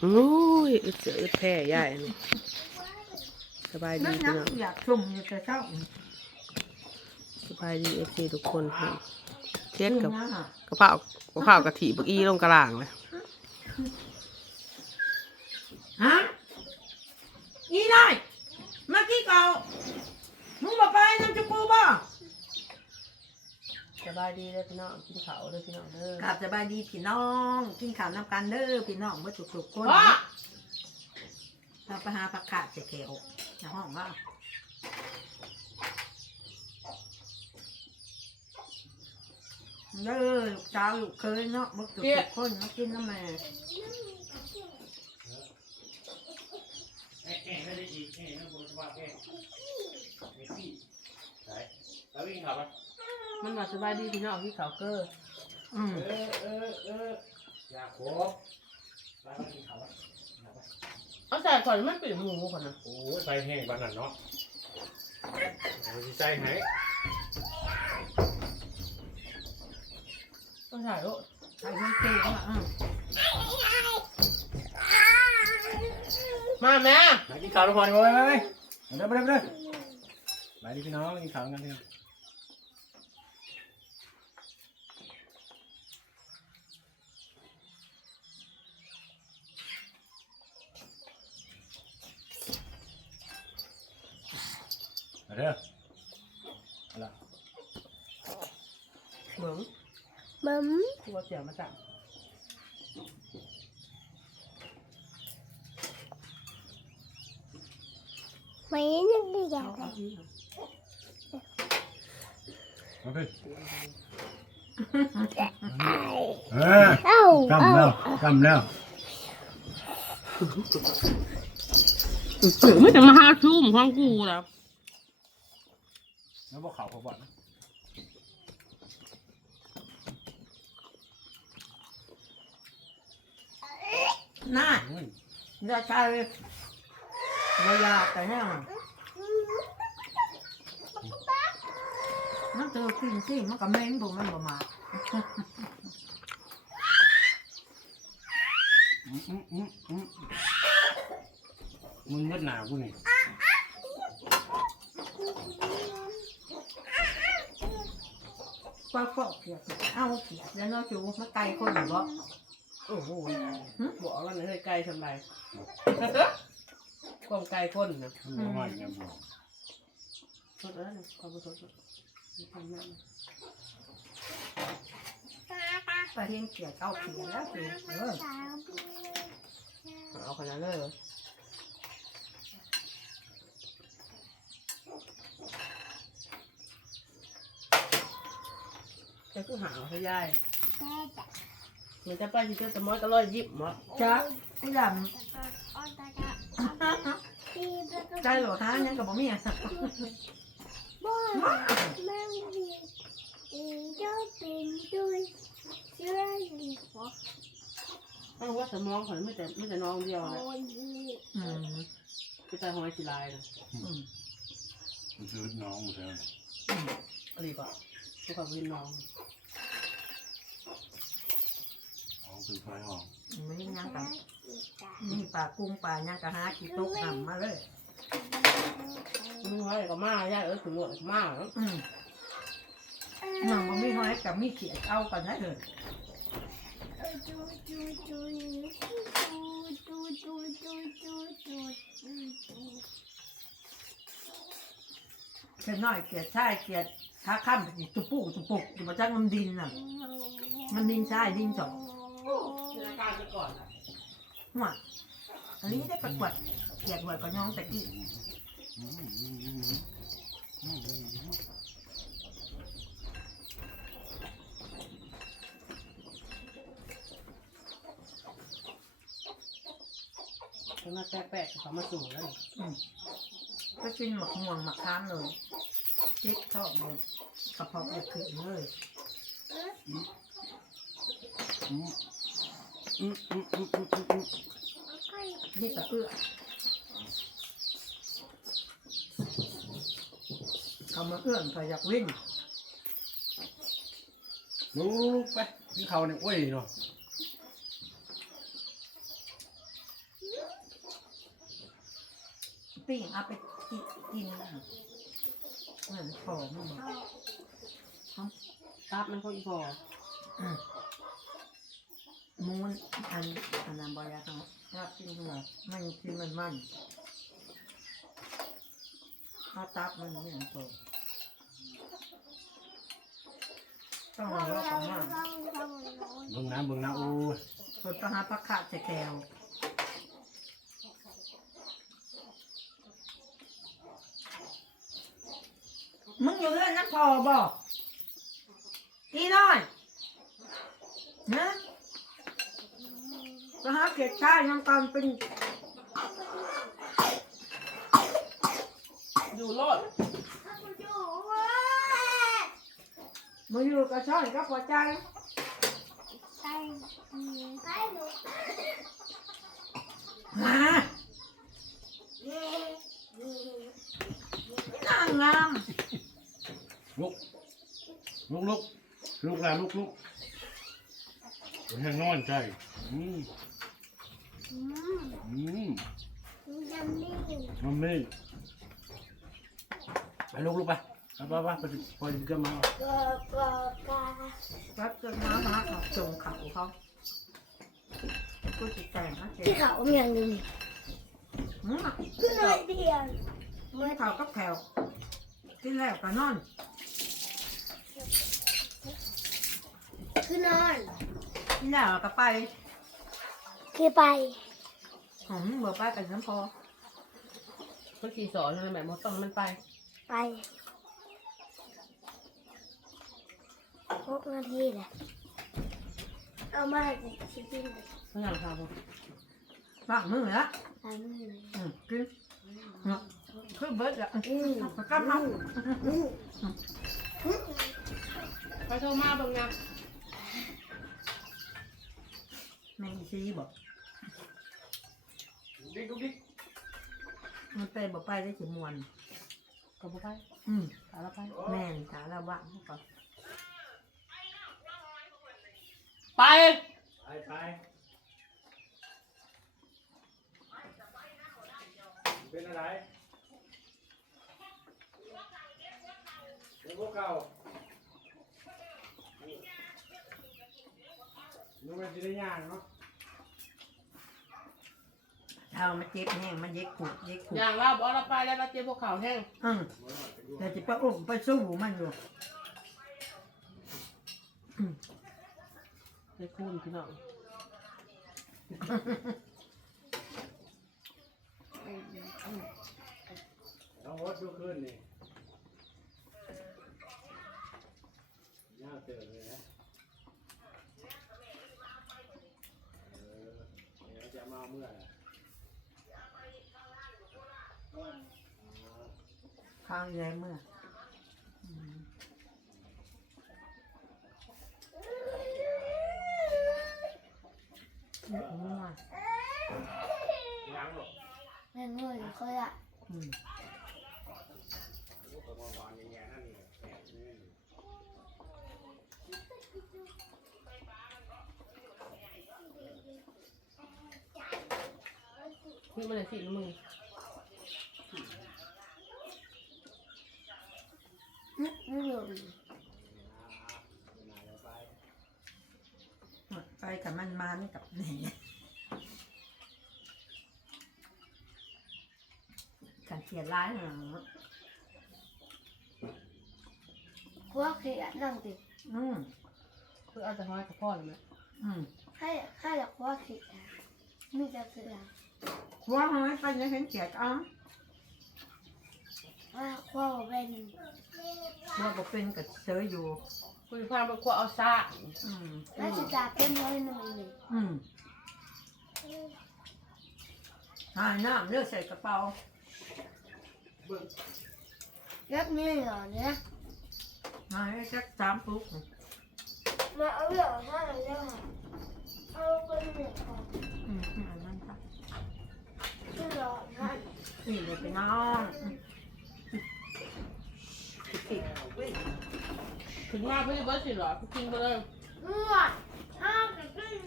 โอ้ยอึดเสืออึดแพร่ใหญ่นี่สบายดีนั่นพี่นะน้องอยากชมอยู่แต่เช้าสบายดีเอฟซีทุกคนครับเทียดกับนะกระเพรากระเพรากะทิบักอี้ลงกระหล่างเลยฮะอีได้เมื่อกี้เก่ามึงบอกไปน้ำจุปูบ่ สบายดีเลยพี่น้องกินข้าวเลยพี่น้องเด้อกลับสบายดีพี่น้องกินข้าวน้ำกันเด้อพี่น้องเมื่อถูกๆคนพ่อเราไปหาผักขาดเสเขียวในห้องว่าเด้อลูกสาวลูกเคยเนาะเมื่อถูกๆคนมากินน้ำแม่แก่ไม่ได้อีกแก่ไม่บนสบายแก่ไอ้พี่ไหนแล้ววิ่งขับอะ มันว่าสบายดีพี่น้องที่เขาเกอร์อืมเออเออเอออย่าโคบไปไปกินขับอะเอาใส่ก่อนมันเป็นหมูก่อนนะโอ้ยใจแห้งบ้านนั่นเนาะเราจะใจไหนต้องใส่ลูกใส่ไม่เก่งอะอืมมาแม่ มากินข้าวทุกคนไปไปไปเด้อไปเด้อไปเด้อไปดิพี่น้องกินข้าวกันพี่น้อง เด้อเอาละเหมืองมัมตัวเสียมาจากไม่นึกได้อยากเอาเลเอายอีกมาพี่เอ้ากำแล้วกำแล้วไม่แต่มาหาชุ่มของกูแล้ว แล้วบอกเขาเขาบอกนะน่าอุ้ยอย่าใช้เวลาแต่เนี่ยมันเจอขึ้นสิมันก็เม้นผมมันบ่มาอืมอืมอืมอืมมึงเงดหนาวกูนี่ ก็ก็เขียดเอาเขียดแล้วเนาะจูมันไกลคนหรือบ่โอ้โหบอกว่าเฮ้ยไก่ทำไรความไก่คนนะมึงว่าอย่างเงี้ยบอกสดแล้วนะความสดสดทำนั่นประเทศเขียดเอาเขียดแล้วจูเออเอาขนาดเลย เหรอแต่ก็หาเขายายมันจะไปที่เจ้าสมอตะลอยยิบมั้งจ้าผู้ดำใจหลอหายังกับบ่มีอะบ้านมันมีอีเจ้าเป็นด้วยเชื่อดีกว่าไม่รู้ว่าสมองเขาไม่แต่ไม่แต่น้องเดียวคนะนดีอืมคือแต่หอยสีลายนะอืมกูซื้อน้องหมดแล้วอะไรก็ทุกคนเป็นน้อง หหอมมันนี่ยังกับมีปลากุ้งปลายังกับหาขี้ตกหำมาเลยมึงหอก็มาย่าเออถึงมดมาแล้วหนังมันไม่หอยกับมีเขียดเอากันได้เลยเขียดน้อยเขียดใช่เขียดขาข้ามตุปุกตุปุกอยู่มาจางมันดินน่ะ มันดินใช่ดินสอง การไปก่อนนะหัวอันนี้ได้ประกวดเขียดหัวกับน้องตะกี้อืมอืมอืมอืมอืมอืมเขามาแปะๆเขามาสู่แล้วอืมก็กินหมักม่วงหมักค้ามเลยชิดชอบเลยกระเพาะจะขึ้นเลย อืม ไม่ตะเพื่อคำมาเอื้อนก็อยากวิ่งลุกไปนี่เขาเนี่ยโอ้ยเนาะปิ้งเอาไปกินนเหมือนหองมันบอกตับมันก็อีกบอก มูนอันอันนั้นบอยาเขาครับกินเหรอมันกินมันมันข้าวตับมันไม่เหมือนโตต้องลองรอลขอองงมันลองลองเบิ่งน้ำเบิ่งน้ำโอ้ยคนต้องหาผักขาดจะแก้วมึงอยู่เรื่องนักพอบอกอีน้อยนะ ก็หาเก็บชายน้ำตาลเป็นอยู่โลดมือยู่กับช่อยกับหัวใจใช่ใช่หนูมานางงามลุกลุกลุกลุกแล้วลุกลุกมันยังนอนใจอืม อืม อืม ยำ นี่มันไม่ไปลุกลุกไปไปไปไปไปพอดีก็มากอกอการับจนมาหาเขาจงเขาเขากูจิตแต่งนะเจ๊ที่เขาเมียงอยู่นี่หืมคือหน่อยเดียวมือเขากับแขวกินแล้วก็นอนคือนอนกินแล้วก็ไปคือไป หอมเบอร์ไปกันน้ำพอเมื่อกี้สอนอะไรแบบมดต้องให้มันไป ไปหกนาทีแหละเอามาจะชิกินเลยเมื่ออย่างทำบ้างมือละตามมือเลยอืมกินเนาะคือเบิร์ดละอืมก็กำลังอืมไปโทรมาเบิ่งนะแมงซีบอกดิ๊กดุ๊กดิ๊ก มันไปบอกไปได้ถึงมวนก็บ่ไปอืมตาละไปแม่นสาระว่างก่อนไป ไปไปเป็นอะไรเป็นพวกเก่านุ่มเป็นสิได้ย่างเนาะ เอามาเจ็บแห้งมาเย็กขูดเย็กขูดอย่างเราบอกเราไปแล้วเราเจ็บพวกเขาแห้งอืมเดี๋ยวจะไปอุ้มไปสู้มันอยู่ไปคูณพี่น้องต้องวดดูขึ้นนี่ย่าเตือนเลยนะเออเดี๋ยวจะมาเมื่อไหร่ ข้าวใหญ่เมื่ออืมนี่งัวยังหรอกแม่งเงินเคยอะอืมลูกกระมวานแง่ๆนั่นนี่แหละนี่นี่มันเลยสิมือ นึกไม่อยู่ไปกับมันมันกับนี่ขันเขียนร้ายเหรอพวกเขียนนั่งติอืมคือเอาแต่ห้อยกับพ่อเลยไหมอืมให้ให้หลักพวกเขียนมีแต่เสือว่าหอยไปยังเห็นเขียดอ๋อ ว่าพวกเป็นว่าบ่เป็นกับเสืออยู่ คุณพาไปกลัวเอาซาอืมน่าจะจับเป็นร้อยหนึ่งเลยอืมหายน้ำเลือกใส่กระเป๋ายักษ์นี่เหรอเนี่ยหายสักสามปุ๊กมาเอาเหรอห้าเรื่องเอาคนหนึ่งของอืมอืมอันนั้นค่ะที่รอนั่นนี่เลยไปน้อง ถึงว่าพี่เบิร์ดสิเหรอกินไปเลยเลือดชอบจะกิน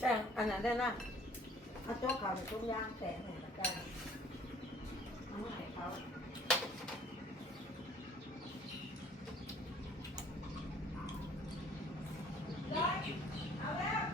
แต่อันนั้นได้นะเอาโต๊ะเขาวในต้มย่างแต่หน่อยละแกรงเอามาให้เขา Alberto.